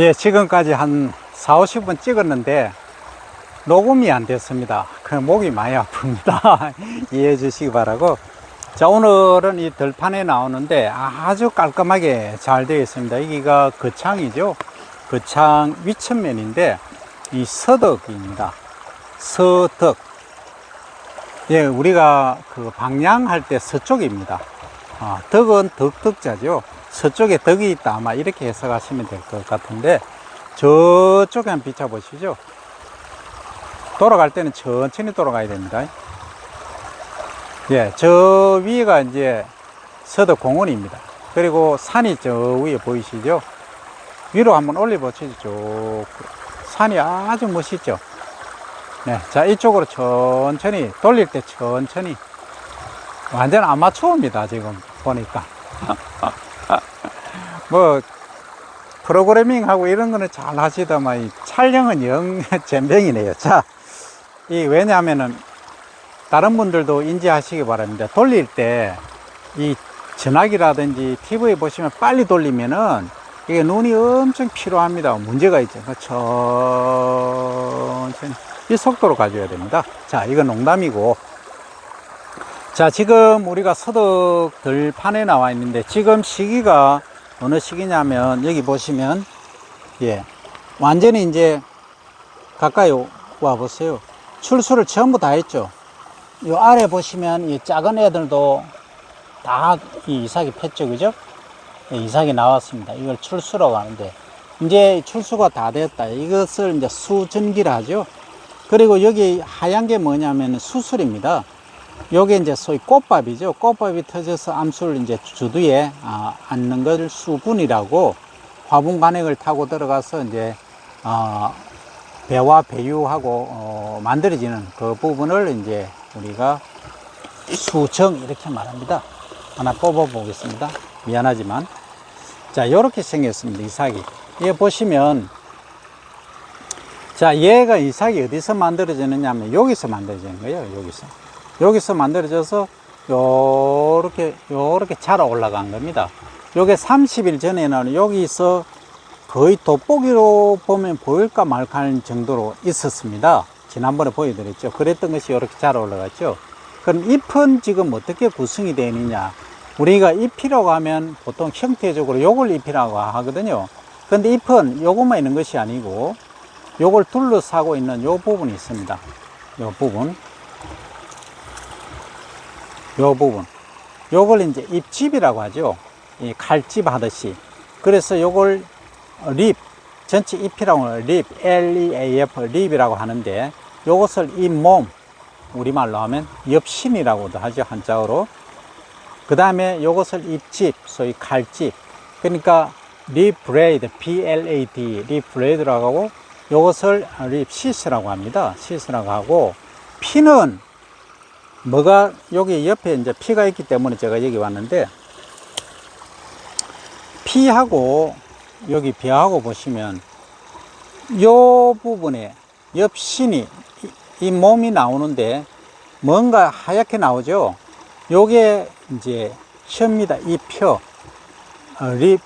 예, 지금까지 한 4, 50분 찍었는데 녹음이 안 됐습니다. 그 목이 많이 아픕니다. 이해해 주시기 바라고. 자, 오늘은 이 들판에 나오는데 아주 깔끔하게 잘 되어 있습니다. 여기가 거창이죠. 거창 위천면인데 이 서덕입니다. 서덕. 예, 우리가 그 방향할 때 서쪽입니다. 아, 덕은 덕덕자죠. 서쪽에 덕이 있다. 아마 이렇게 해석하시면 될 것 같은데 저쪽에 한번 비춰보시죠. 돌아갈 때는 천천히 돌아가야 됩니다. 예, 저 위가 이제 서덕 공원입니다. 그리고 산이 저 위에 보이시죠? 위로 한번 올려보시죠. 쭉. 산이 아주 멋있죠? 네, 자, 이쪽으로 천천히, 돌릴 때 천천히. 완전 아마추어입니다, 지금 보니까. 뭐, 프로그래밍 하고 이런 거는 잘 하시더만, 이 촬영은 영 잼병이네요. 자, 이, 왜냐하면은, 다른 분들도 인지하시기 바랍니다. 돌릴 때, 이 전화기라든지 TV 보시면 빨리 돌리면은, 이게 눈이 엄청 필요합니다. 문제가 있죠. 그 천천히. 이 속도로 가져야 됩니다. 자, 이건 농담이고. 자, 지금 우리가 서덕 들판에 나와 있는데, 지금 시기가 어느 시기냐면, 여기 보시면, 예, 완전히 이제 가까이 와 보세요. 출수를 전부 다 했죠. 요 아래 보시면 이 작은 애들도 다 이 이삭이 폈죠, 그죠? 예, 이삭이 나왔습니다. 이걸 출수라고 하는데, 이제 출수가 다 됐다. 이것을 이제 수전기라 하죠. 그리고 여기 하얀 게 뭐냐면 수술입니다. 요게 이제 소위 꽃밥이죠. 꽃밥이 터져서 암수를 이제 주두에 아, 앉는 것을 수분이라고 화분 간액을 타고 들어가서 이제 어, 배와 배유하고 어, 만들어지는 그 부분을 이제 우리가 수정 이렇게 말합니다. 하나 뽑아 보겠습니다. 미안하지만 자 이렇게 생겼습니다. 이삭이. 이거 보시면 자, 얘가 이삭이 어디서 만들어지느냐 하면 여기서 만들어지는 거예요. 여기서. 여기서 만들어져서 요렇게, 요렇게 자라 올라간 겁니다. 요게 30일 전에는 여기서 거의 돋보기로 보면 보일까 말까 하는 정도로 있었습니다. 지난번에 보여드렸죠. 그랬던 것이 이렇게 자라 올라갔죠. 그럼 잎은 지금 어떻게 구성이 되어 있느냐. 우리가 잎이라고 하면 보통 형태적으로 요걸 잎이라고 하거든요. 근데 잎은 요것만 있는 것이 아니고 요걸 둘러싸고 있는 요 부분이 있습니다. 요 부분. 요 부분. 요걸 이제 잎집이라고 하죠. 이 칼집 하듯이. 그래서 요걸 립, 전체 잎이라고 하는 립, L-E-A-F, 립이라고 하는데 요것을 잎몸, 우리말로 하면 엽신이라고도 하죠, 한자어로. 그 다음에 요것을 잎집, 소위 칼집. 그러니까 립 브레이드, B-L-A-D, 립 브레이드라고 하고 요것을 립 시스라고 합니다. 시스라고 하고 피는 뭐가 여기 옆에 이제 피가 있기 때문에 제가 여기 왔는데 피하고 여기 배하고 보시면 요 부분에 옆신이 이- 이 몸이 나오는데 뭔가 하얗게 나오죠. 요게 이제 혀입니다. 이 표. 어, 리,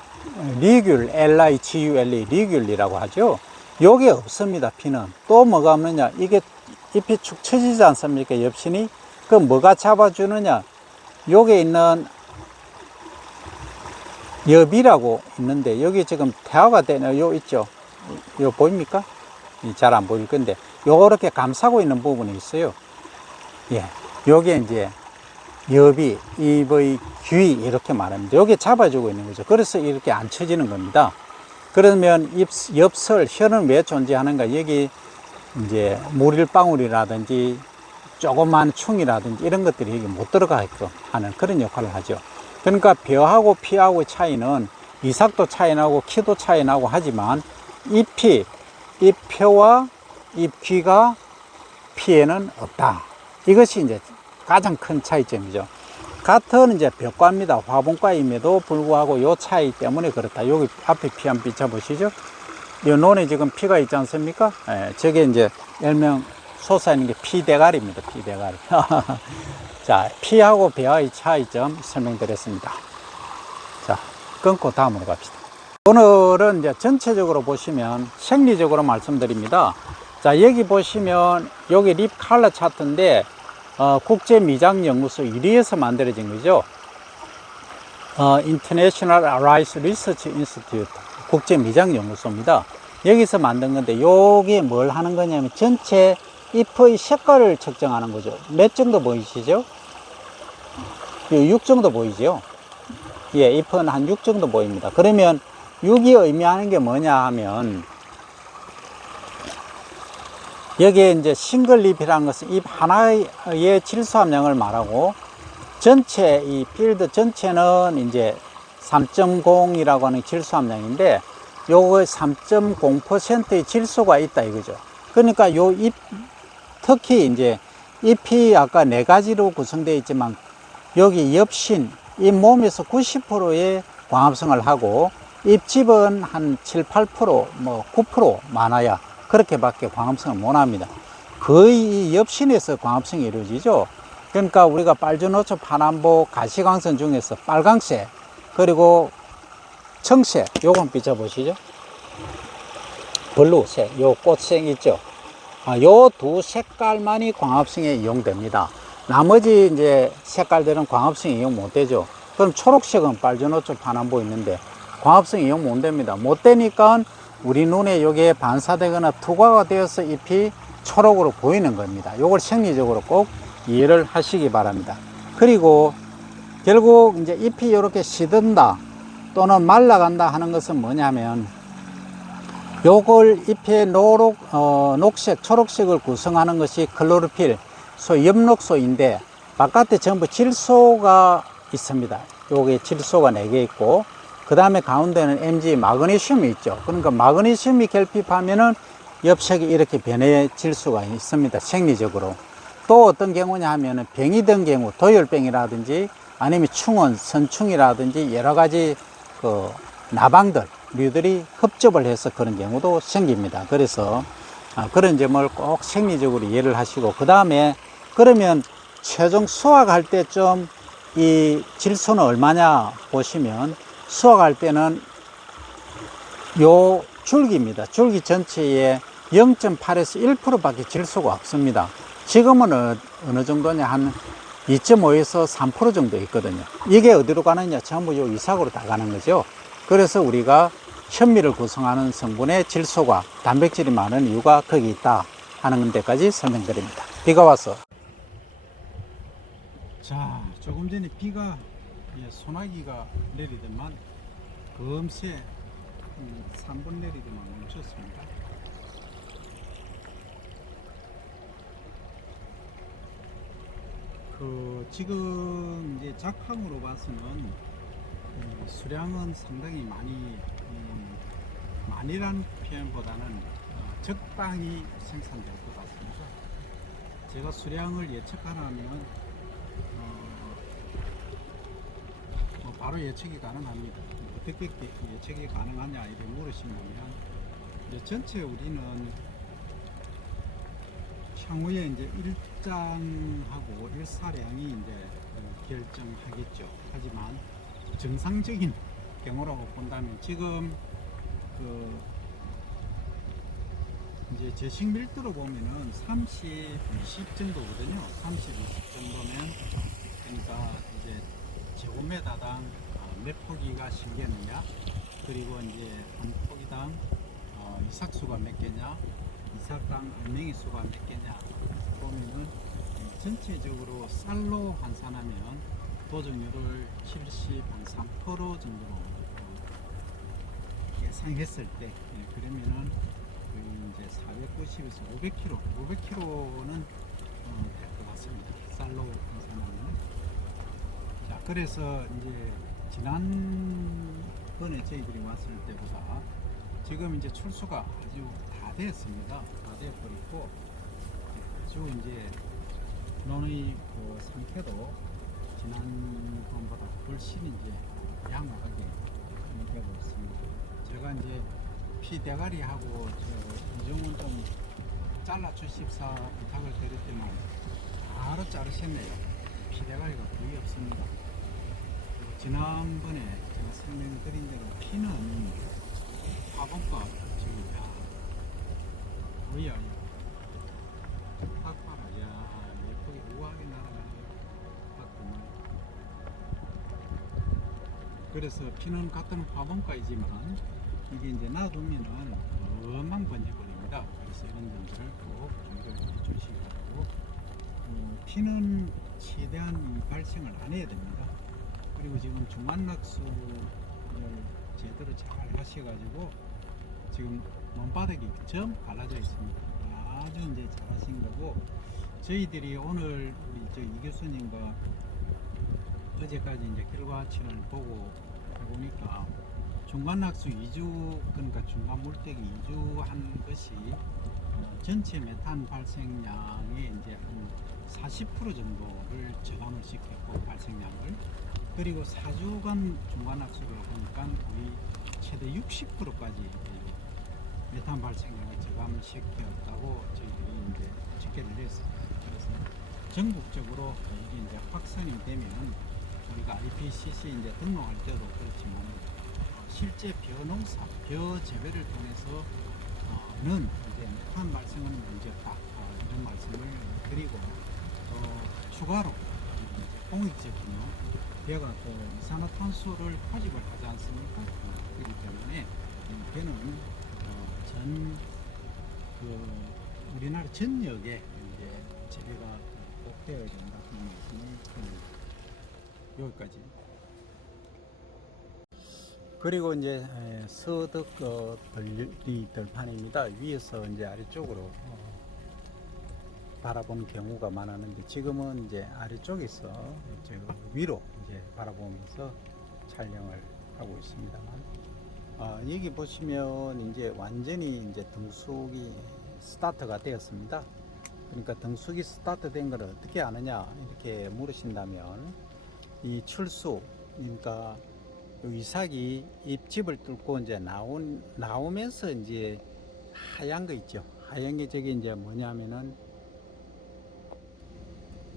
리귤, L-I-G-U-L-E, 리귤이라고 하죠. 요게 없습니다, 피는. 또 뭐가 없느냐. 이게 잎이 축 처지지 않습니까, 엽신이? 그 뭐가 잡아주느냐. 요게 있는 엽이라고 있는데, 여기 지금 태화가 되는 요 있죠? 요 보입니까? 잘 안 보일 건데, 요렇게 감싸고 있는 부분이 있어요. 예. 요게 이제 엽이, 잎의 귀, 이렇게 말합니다. 요게 잡아주고 있는 거죠. 그래서 이렇게 안 쳐지는 겁니다. 그러면 잎, 엽설, 혀는 왜 존재하는가? 여기 이제 물일 방울이라든지 조그만 충이라든지 이런 것들이 여기 못 들어가게끔 하는 그런 역할을 하죠. 그러니까 벼하고 피하고의 차이는 이삭도 차이 나고 키도 차이 나고 하지만 잎이, 잎표와 잎귀가 피에는 없다. 이것이 이제 가장 큰 차이점이죠. 같은 이제 벽과입니다. 화분과임에도 불구하고 요 차이 때문에 그렇다. 여기 앞에 피 한번 비춰 보시죠. 이 논에 지금 피가 있지 않습니까? 예, 저게 이제 일명 솟아있는 게 피대가리입니다. 피대가리. 자, 피하고 배의 차이점 설명드렸습니다. 자, 끊고 다음으로 갑시다. 오늘은 이제 전체적으로 보시면 생리적으로 말씀드립니다. 자, 여기 보시면 여기 립 칼라 차트인데 어, 국제 미장 연구소 1위에서 만들어진 거죠. 어, International Rice Research Institute 국제 미장 연구소입니다. 여기서 만든 건데 요게 뭘 하는 거냐면 전체 잎의 색깔을 측정하는 거죠. 몇 정도 보이시죠? 6 정도 보이죠? 예, 잎은 한 6 정도 보입니다. 그러면 6이 의미하는 게 뭐냐 하면 여기에 이제 싱글잎이라는 것은 잎 하나의 질소 함량을 말하고 전체 이 필드 전체는 이제 3.0이라고 하는 질소 함량인데 요거 3.0%의 질소가 있다 이거죠. 그러니까 요 잎 특히 이제 잎이 아까 네 가지로 구성되어 있지만 여기 엽신 이 몸에서 90%의 광합성을 하고 잎집은 한 7, 8%, 뭐 9% 많아야 그렇게밖에 광합성을 못 합니다. 거의 이 엽신에서 광합성이 이루어지죠. 그러니까 우리가 빨주노초, 파남보, 가시광선 중에서 빨강색 그리고 청색 요건 비춰보시죠. 블루색, 요 꽃색 있죠. 아, 요두 색깔만이 광합성에 이용됩니다. 나머지 이제 색깔들은 광합성에 이용 못 되죠. 그럼 초록색은 빨주노초, 파남보 있는데 광합성 이용 못 됩니다. 못 되니까 우리 눈에 여기에 반사되거나 투과가 되어서 잎이 초록으로 보이는 겁니다. 요걸 생리적으로 꼭 이해를 하시기 바랍니다. 그리고 결국 이제 잎이 이렇게 시든다 또는 말라간다 하는 것은 뭐냐면 요걸 잎의 노록, 어, 녹색, 초록색을 구성하는 것이 클로로필, 소 엽록소인데 바깥에 전부 질소가 있습니다. 요게 질소가 4개 있고 그 다음에 가운데는 MG 마그네슘이 있죠. 그러니까 마그네슘이 결핍하면은 엽색이 이렇게 변해질 수가 있습니다. 생리적으로. 또 어떤 경우냐 하면은 병이 든 경우, 도열병이라든지 아니면 충원, 선충이라든지 여러 가지 그 나방들, 류들이 흡접을 해서 그런 경우도 생깁니다. 그래서 아, 그런 점을 꼭 생리적으로 이해를 하시고 그 다음에 그러면 최종 수확할 때좀이 질소는 얼마냐 보시면 수확할 때는 요 줄기입니다. 줄기 전체에 0.8에서 1%밖에 질소가 없습니다. 지금은 어- 어느 정도냐 한 2.5에서 3% 정도 있거든요. 이게 어디로 가느냐? 전부 요 이삭으로 다 가는 거죠. 그래서 우리가 현미를 구성하는 성분의 질소가 단백질이 많은 이유가 거기 있다 하는 데까지 설명드립니다. 비가 와서. 자, 조금 전에 비가 예, 소나기가 내리더만 금세 3분 내리더만 멈췄습니다. 그 지금 이제 작황으로 봐서는 음, 수량은 상당히 많이 음, 많이란 표현보다는 어, 적당히 생산될 것 같습니다. 제가 수량을 예측하라면 어, 뭐 바로 예측이 가능합니다. 어떻게 예- 예측이 가능하냐 이렇게 물으시면 이제 전체 우리는 향후에 이제 일장하고 일사량이 이제 어, 결정하겠죠. 하지만 정상적인 경우라고 본다면 지금 그 이제 제 식 밀도로 보면은 30, 20 정도거든요. 30, 20 정도면 그러니까 이제 제곱미터당 어, 몇 포기가 심겠느냐? 그리고 이제 한 포기당 어, 이삭수가 몇 개냐? 이삭당 알맹이 수가 몇 개냐? 보면은 전체적으로 쌀로 환산하면 도정률을 70, 한3% 정도로 상했을 때 예, 그러면은 거의 이제 490에서 500kg, 500kg는 어, 될것 같습니다. 쌀로 환산하면. 자, 그래서 이제 지난번에 저희들이 왔을 때보다 지금 이제 출수가 아주 다 됐습니다. 다 되어버리고 아주 이제 논의 그 상태도 지난번보다 훨씬 이제 양호하게 되고 있습니다. 제가 이제 피 대가리하고 저 이종은 좀 잘라 주십사 부탁을 드렸지만 바로 자르셨네요. 피 대가리가 거의 없습니다. 지난번에 제가 설명드린 대로 피는 화분과 지금 야 뭐야 그래서 피는 같은 화분가이지만 이게 이제 놔두면은 금방 번져버립니다 그래서 이런 점들을 꼭 정리해 주시고 어, 피는 최대한 발생을 안 해야 됩니다 그리고 지금 중간낙수를 제대로 잘 하셔가지고 지금 논바닥이 점 갈라져 있습니다. 아주 이제 잘하신 거고 저희들이 오늘 우리 저이 교수님과 어제까지 이제 결과치를 보고 해 보니까 중간낙수 2주 그러니까 중간 물때기 2주 한 것이 어, 전체 메탄 발생량의 이제 한 40% 정도를 저감을 시켰고 발생량을 그리고 4주간 중간학습을 하니까 거의 최대 60%까지 메탄 발생량을 저감시켰다고 저희들이 이제 집계를 했습니다. 그래서 전국적으로 이게 이제 확산이 되면 우리가 IPCC 이제 등록할 때도 그렇지만 어, 실제 벼농사, 벼 재배를 통해서 어는 이제 메탄 발생은 문제 없다 어, 이런 말씀을 드리고 또 추가로 공익적인 벼가 그 이산화탄소를 포집을 하지 않습니까? 어, 그렇기 때문에 이 벼는 어, 전그 우리나라 전역에 이제 재배가 꼭 되어야 된다 그런 말씀을 드립니다. 여기까지. 그리고 이제 에, 서덕 어, 들리 들판입니다. 위에서 이제 아래쪽으로 어, 바라보는 경우가 많았는데 지금은 이제 아래쪽에서 저 위로 이제 바라보면서 촬영을 하고 있습니다만 아, 여기 보시면 이제 완전히 이제 등수기 스타트가 되었습니다. 그러니까 등수기 스타트 된 걸 어떻게 아느냐 이렇게 물으신다면 이 출수 그러니까 요 이삭이 입집을 뚫고 이제 나온 나오면서 이제 하얀 거 있죠. 하얀 게 저게 이제 뭐냐면은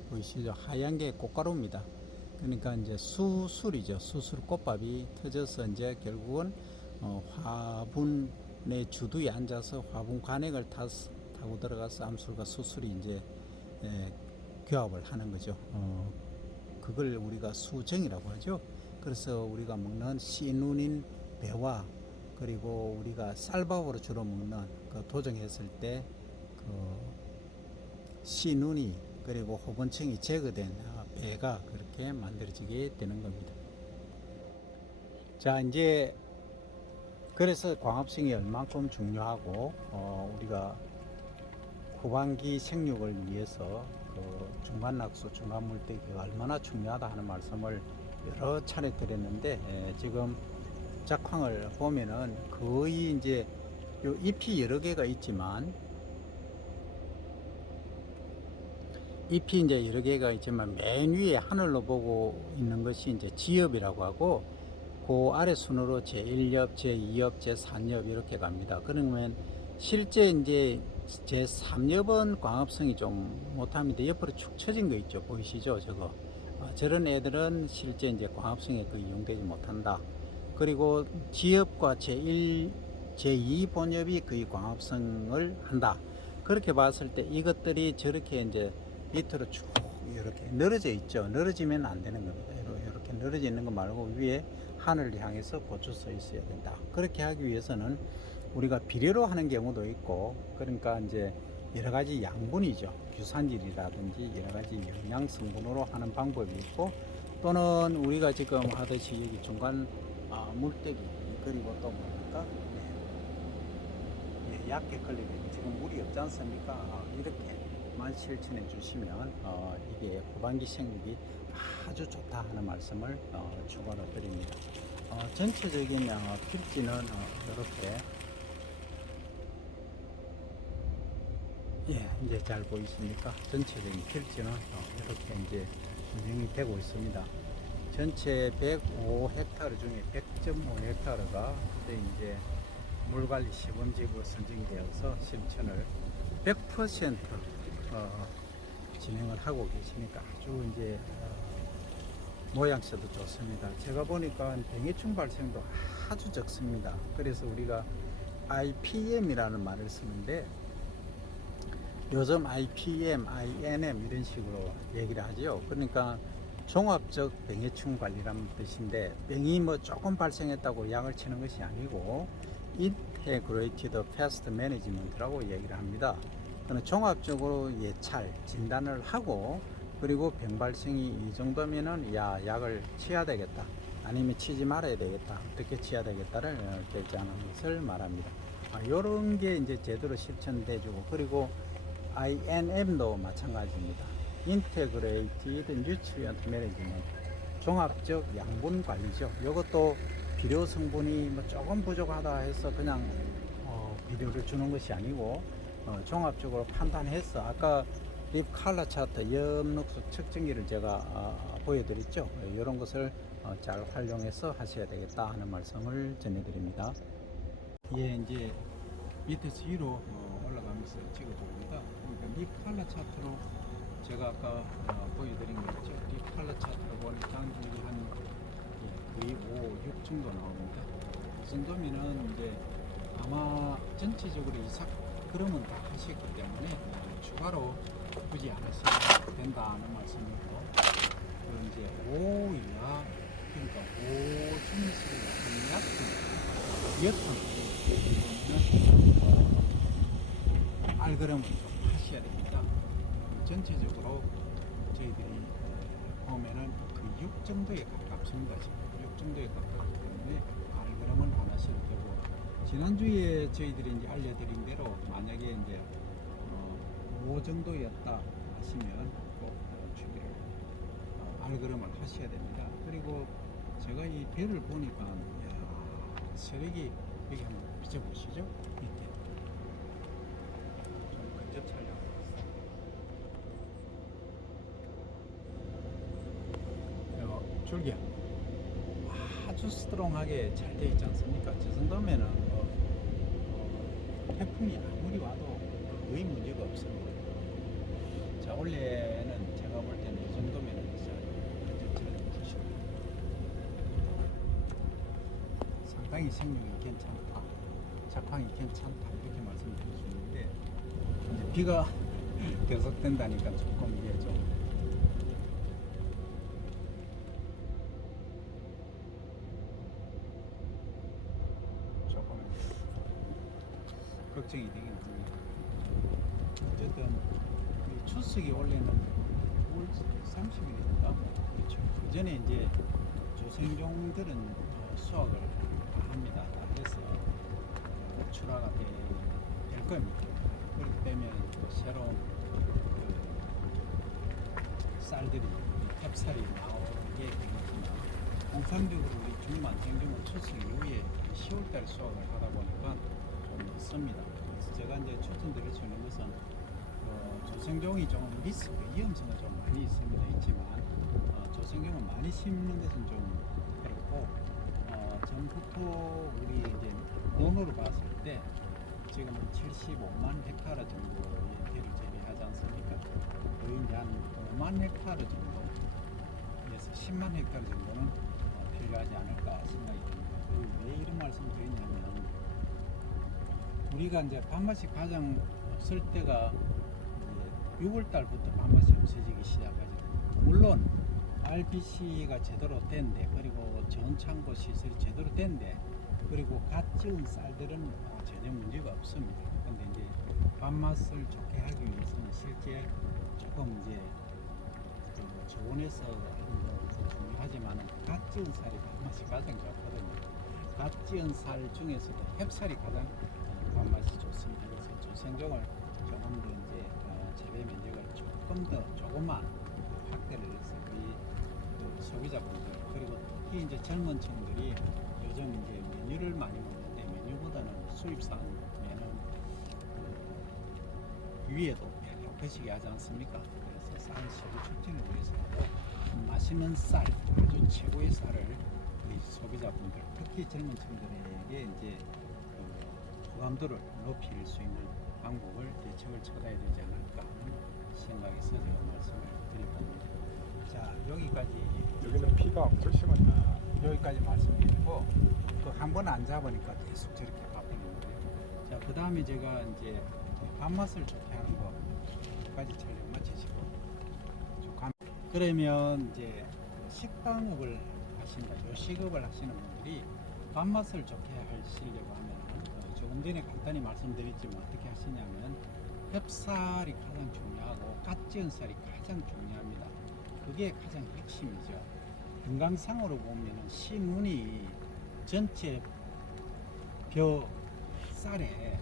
보이시죠? 하얀 게 꽃가루입니다. 그러니까 이제 수술이죠. 수술 꽃밥이 터져서 이제 결국은 어, 화분의 주두에 앉아서 화분 관액을 타, 타고 들어가서 암술과 수술이 이제 에, 교합을 하는 거죠. 어, 그걸 우리가 수정이라고 하죠. 그래서 우리가 먹는 씨눈인 배와 그리고 우리가 쌀밥으로 주로 먹는 그 도정했을 때그 씨눈이 그리고 호번층이 제거된 배가 그렇게 만들어지게 되는 겁니다. 자, 이제 그래서 광합성이 얼만큼 중요하고 어, 우리가 후반기 생육을 위해서 그 중간낙수, 중간물대기가 얼마나 중요하다 하는 말씀을 여러 차례 드렸는데 에, 지금 작황을 보면은 거의 이제 요 잎이 여러 개가 있지만 잎이 이제 여러 개가 있지만 맨 위에 하늘로 보고 있는 것이 이제 지엽이라고 하고 그 아래 순으로 제1엽, 제2엽, 제3엽 이렇게 갑니다. 그러면 실제 이제 제3엽은 광합성이 좀 못합니다. 옆으로 축 처진 거 있죠. 보이시죠? 저거. 어, 저런 애들은 실제 이제 광합성에 거의 이용되지 못한다. 그리고 지엽과 제1, 제2 본엽이 거의 광합성을 한다. 그렇게 봤을 때 이것들이 저렇게 이제 밑으로 쭉 이렇게 늘어져 있죠. 늘어지면 안 되는 겁니다. 이렇게 늘어져 있는 거 말고 위에 하늘을 향해서 고쳐 서 있어야 된다. 그렇게 하기 위해서는 우리가 비료로 하는 경우도 있고, 그러니까 이제 여러 가지 양분이죠. 규산질이라든지 여러 가지 영양 성분으로 하는 방법이 있고, 또는 우리가 지금 하듯이 여기 중간 아, 물때기 그리고 또 뭡니까? 네. 예, 약게 걸리면 지금 물이 없지 않습니까? 아, 이렇게 만 실천해 주시면 어, 이게 후반기 생육이 아주 좋다 하는 말씀을 어, 추가로 드립니다. 어, 전체적인 어, 필지는 어, 이렇게 예, 이제 잘 보이십니까? 전체적인 필지는 어, 이렇게 이제 운영이 되고 있습니다. 전체 105헥타르 중에 100.5헥타르가 그때 이제 물관리 시범지구 선정이 되어서 실천을 100% 어, 진행을 하고 계시니까 아주 이제 어, 모양새도 좋습니다. 제가 보니까 병해충 발생도 아주 적습니다. 그래서 우리가 IPM이라는 말을 쓰는데 요즘 IPM, INM 이런 식으로 얘기를 하죠. 그러니까 종합적 병해충 관리라는 뜻인데 병이 뭐 조금 발생했다고 약을 치는 것이 아니고 Integrated Pest Management라고 얘기를 합니다. 그는 종합적으로 예찰, 진단을 하고 그리고 병 발생이 이 정도면은 야 약을 치야 되겠다. 아니면 치지 말아야 되겠다. 어떻게 치야 되겠다를 결정하는 것을 말합니다. 아, 이런 게 이제 제대로 실천돼주고 그리고 INM도 마찬가지입니다. Integrated Nutrient Management 종합적 양분 관리죠. 이것도 비료 성분이 뭐 조금 부족하다 해서 그냥 어, 비료를 주는 것이 아니고 어, 종합적으로 판단해서 아까 립 칼라 차트 엽록소 측정기를 제가 어, 보여드렸죠. 이런 것을 어, 잘 활용해서 하셔야 되겠다 하는 말씀을 전해드립니다. 예, 이제 밑에서 위로 어, 올라가면서 찍어줍 니다. 그러니까 립 칼라 차트로 제가 아까 어, 보여드린 거죠. 립 칼라 차트로 보니까 여기 한 예, 거의 5, 6 정도 나옵니다. 이 정도면은 이제 아마 전체적으로 이삭 그러면 다 하셨기 때문에 어, 추가로 굳이 안 하셔도 된다는 말씀이고 그리고 이제 5이나 그러니까 5 중에서 한 약분, 이어폰 알그램을. 전체적으로 저희들이 보면은 그 6 정도에 가깝습니다. 지금 6 정도에 가깝기 때문에 알그램은 안 하셔도 되고 지난주에 저희들이 이제 알려드린 대로 만약에 이제 어, 5 정도였다 하시면 꼭 어, 주기를 어, 알그램을 하셔야 됩니다. 그리고 제가 이 배를 보니까 이야, 세력이 여기 한번 비춰보시죠. 밑에 어, 줄기야 아주 스트롱하게 잘 되어 있지 않습니까? 저 정도면은 뭐, 어, 태풍이 아무리 와도 거의 문제가 없습니다. 자 원래는 제가 볼 때는 이 정도면은 진짜 상당히 생명이 괜찮다, 작황이 괜찮다 이렇게 말씀드릴 수 있는데 이제 비가 계속된다니까 조금 이게 좀 원래는 9월 30일입니다. 그렇죠. 그 전에 이제 조생종들은 어, 수확을 다 합니다. 다 해서 어, 출하가 되- 될 겁니다. 그렇게 되면 또 새로운 그 쌀들이 햅쌀이 나오게 되겠지만 통상적으로 우리 중만 생종은 추석 이후에 10월달 수확을 하다 보니까 좀 늦습니다. 그래서 제가 이제 추천드릴 수 있는 것은 어, 조생종이 좀 리스크, 위험성은 좀 많이 있습니다. 있지만 어, 조생종은 많이 심는 데서는 좀 그렇고 어, 전부터 우리 이제 논으로 봤을 때 지금 75만 헥타르 정도의 개를 재배하지 않습니까? 거의 이제 한 5만 헥타르 정도 그래서 10만 헥타르 정도는 어, 필요하지 않을까 생각이 듭니다. 왜 이런 말씀 드리냐면 우리가 이제 밥맛이 가장 없을 때가 6월 달부터 밥맛이 없어지기 시작하죠. 물론 RBC가 제대로 된데 그리고 전창고 시설이 제대로 된데 그리고 갓 지은 쌀들은 어, 전혀 문제가 없습니다. 근데 이제 밥맛을 좋게 하기 위해서는 실제 조금 이제 그 저온에서 하는 것도 중요하지만 갓 지은 쌀이 밥맛이 가장 좋거든요. 갓 지은 쌀 중에서도 햅쌀이 가장 어, 밥맛이 좋습니다. 그래서 조생종을 조금 더 조금만 확대를 해서 우리 그 소비자분들 그리고 특히 이제 젊은 층들이 요즘 이제 메뉴를 많이 먹는데 메뉴보다는 수입산 메뉴 그 위에도 표시게 하지 않습니까? 그래서 쌀 소비 촉진을 위해서 맛있는 쌀, 아주 최고의 쌀을 우리 소비자분들, 특히 젊은 층들에게 이제 그 호감도를 높일 수 있는 방법을 대책을 찾아야 되지 않을까 하는 생각에서 제가 말씀을 드릴 겁니다. 자 여기까지 여기는 피가 엄청 심하다. 여기까지 말씀드리고 그 한 번 안 잡으니까 계속 저렇게 바뀌는 거예요. 자, 그 다음에 제가 이제 밥맛을 좋게 하는 거까지 촬영 마치시고 그러면 이제 식당업을 하신다, 요식업을 하시는 분들이 밥맛을 좋게 하시려고 하면 어, 조금 전에 간단히 말씀드렸지만 어떻게 하시냐면 햅쌀이 가장 중요하고 갓지은 쌀이 가장 중요합니다. 그게 가장 핵심이죠. 건강상으로 보면은 신운이 전체 벼 쌀에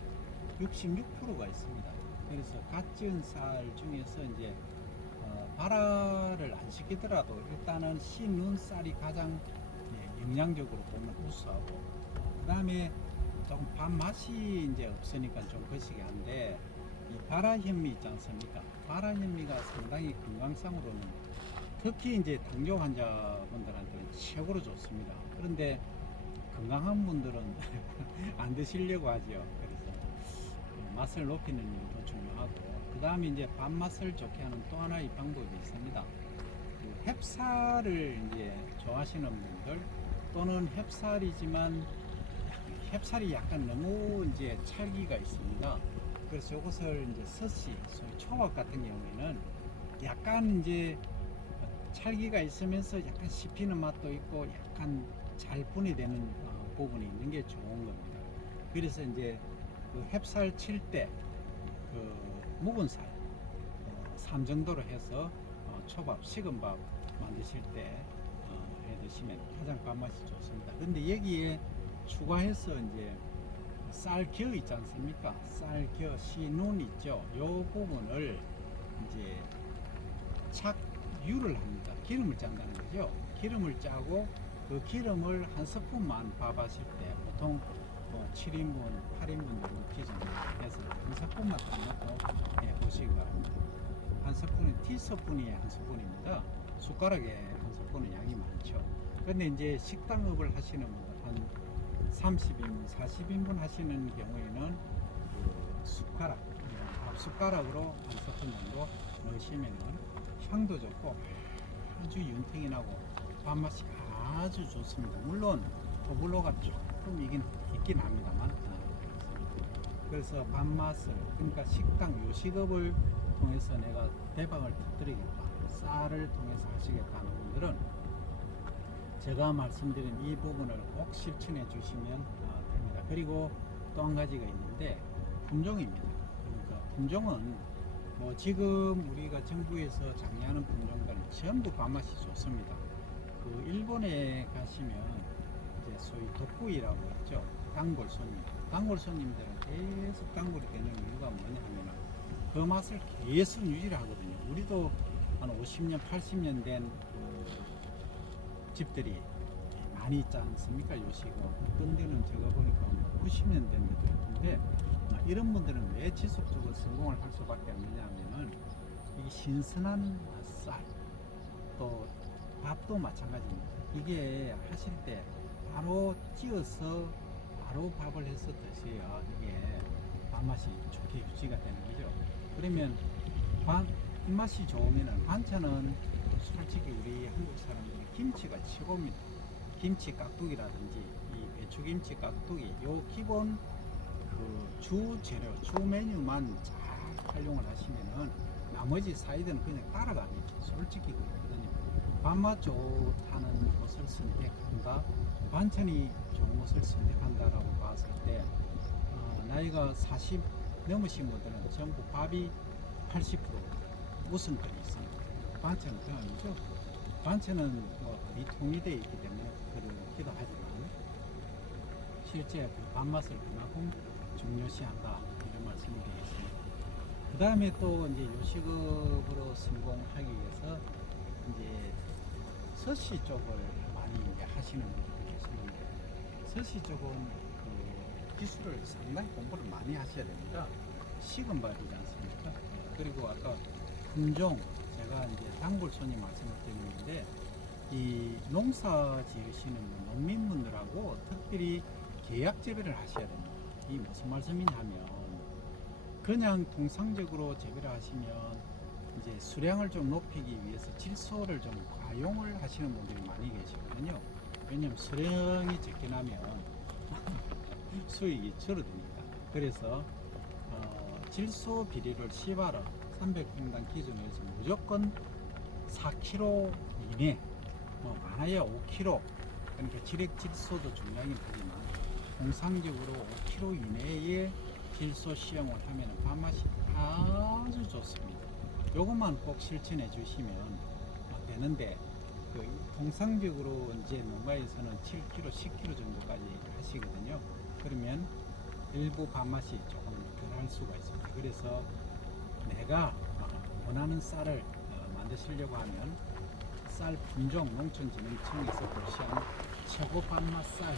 66%가 있습니다. 그래서 갓 지은 쌀 중에서 이제 어, 발화를 안 시키더라도 일단은 신운 쌀이 가장 예, 영양적으로 보면 우수하고 그 다음에 조금 밥 맛이 이제 없으니까 좀 거시기 한데 이 발화현미 있지 않습니까? 발화현미가 상당히 건강상으로는 특히 이제 당뇨 환자분들한테는 최고로 좋습니다. 그런데 건강한 분들은 안 드시려고 하죠. 그래서 그 맛을 높이는 일도 중요하고 그 다음에 이제 밥맛을 좋게 하는 또 하나의 방법이 있습니다. 그 햅쌀을 이제 좋아하시는 분들 또는 햅쌀이지만 햅쌀이 약간 너무 이제 찰기가 있습니다. 그래서 이것을 이제 서시, 소위 초밥 같은 경우에는 약간 이제 찰기가 있으면서 약간 씹히는 맛도 있고 약간 잘 분해되는 어, 부분이 있는 게 좋은 겁니다. 그래서 이제 그 햅쌀 칠 때 그 묵은 살, 어, 3 정도로 해서 어, 초밥, 식은 밥 만드실 때 어, 해 드시면 가장 밥맛이 좋습니다. 근데 여기에 추가해서 이제 쌀겨 있지 않습니까? 쌀겨, 씨눈 있죠? 요 부분을 이제 착유를 합니다. 기름을 짠다는 거죠. 기름을 짜고 그 기름을 한 스푼만 밥하실 때 보통 뭐 7인분, 8인분 정도 정도 해서 한 스푼만 딱 넣고 해 보시기 바랍니다. 한 스푼은 티스푼이 한 스푼입니다. 숟가락에 한 스푼은 양이 많죠. 근데 이제 식당업을 하시는 분들 한 30인분, 40인분 하시는 경우에는 그 숟가락, 밥 숟가락으로 한 스푼 정도 넣으시면은 향도 좋고 아주 윤택이 나고 밥맛이 아주 좋습니다. 물론 더블로가 조금 이긴 있긴 합니다만. 아, 그래서 밥맛을 그러니까 식당 요식업을 통해서 내가 대박을 터뜨리겠다. 쌀을 통해서 하시겠다는 분들은 제가 말씀드린 이 부분을 꼭 실천해 주시면 어, 됩니다. 그리고 또 한 가지가 있는데 품종입니다. 그러니까 품종은 뭐 지금 우리가 정부에서 장려하는 품종들은 전부 밥맛이 좋습니다. 그 일본에 가시면 이제 소위 덕구이라고 있죠. 단골 손님. 단골 손님들은 계속 단골이 되는 이유가 뭐냐 하면 그 맛을 계속 유지를 하거든요. 우리도 한 50년, 80년 된그 집들이 많이 있지 않습니까? 요식은. 어떤 데는 제가 보니까 90년 된 데도 있던데 아, 이런 분들은 왜 지속적으로 성공을 할 수밖에 없느냐 하면은 이 신선한 쌀, 또 밥도 마찬가지입니다. 이게 하실 때 바로 찌어서 바로 밥을 해서 드셔야 이게 밥맛이 좋게 유지가 되는 거죠. 그러면 반, 입맛이 좋으면은 반찬은 솔직히 우리 한국 사람들이 김치가 최고입니다. 김치 깍두기라든지 이 배추김치 깍두기 요 기본 그 주 재료, 주 메뉴만 잘 활용을 하시면은 나머지 사이드는 그냥 따라갑니다. 솔직히 그렇거든요. 밥맛 좋다는 것을 선택한다. 반찬이 좋은 것을 선택한다라고 봤을 때 어, 나이가 40 넘으신 분들은 전부 밥이 80% 우선권이 있습니다. 반찬은 그 아니죠. 반찬은 뭐 이통이 되어 있기 때문에 그렇기도 하지만 실제 그 밥맛을 그만큼 중요시한다 이런 말씀을 드리겠습니다. 그 다음에 또 이제 요식업으로 성공하기 위해서 이제 서시 쪽을 많이 이제 하시는 분들이 계시는데 서시 쪽은 그 기술을 상당히 공부를 많이 하셔야 됩니다. 식은 밥이지 않습니까? 그리고 아까 품종 제가 이제 단골 손님 말씀을 드리는데 이 농사 지으시는 분, 농민분들하고 특별히 계약 재배를 하셔야 됩니다. 이 무슨 말씀이냐면 그냥 통상적으로 재배를 하시면 이제 수량을 좀 높이기 위해서 질소를 좀 과용을 하시는 분들이 많이 계시거든요. 왜냐면 수량이 적게 나면 수익이 줄어드니까. 그래서 어, 질소 비리를 시바라 300평당 기준에서 무조건 4kg 이내, 뭐 많아야 5kg. 그러니까 지렉 질소도 중량이 되지만 통상적으로 5kg 이내의 질소 시험을 하면 밥맛이 아주 좋습니다. 요것만 꼭 실천해 주시면 어, 되는데 그 통상적으로 이제 농가에서는 7kg, 10kg 정도까지 하시거든요. 그러면 일부 밥맛이 조금 덜 할 수가 있습니다. 그래서 내가 어, 원하는 쌀을 어, 만드시려고 하면 쌀 품종 농촌진흥청에서 보시한 최고 밥맛 쌀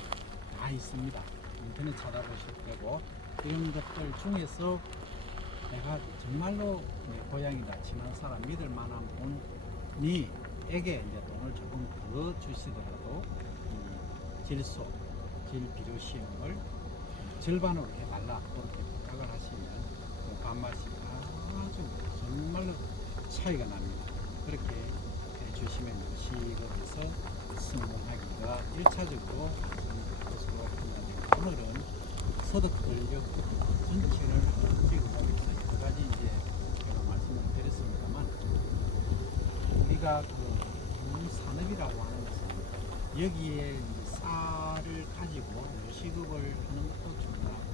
다 있습니다. 인터넷 찾아보실 거고 이런 것들 중에서 내가 정말로 내 고향이다 친한 사람 믿을 만한 분이 에게 이제 돈을 조금 더 주시더라도 이 질소, 질 비료 시험을 절반으로 해달라 그렇게 부탁을 하시면 그 밥맛이 정말로 차이가 납니다. 그렇게 해주시면 요식업에서 성공하기가 1차적으로 것으로 판단됩니다. 오늘은 소득 권력 전체를 찍어보면서 여러 가지 이제 제가 말씀을 드렸습니다만 우리가 그 산업이라고 하는 것은 여기에 쌀을 가지고 요식업을 하는 것도 중요하고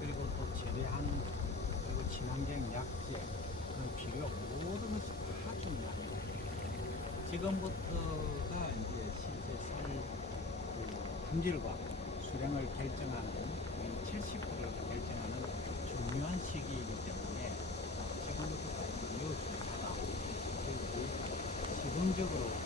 그리고 또 재래한 그리고 친환경 약재 그 필요 모든 것이 다 중요합니다. 지금부터가 이제 실제 그 품질과 수량을 결정하는 거의 70%를 결정하는 중요한 시기이기 때문에 지금부터가 매우 중요하다. 그리고 지금적으로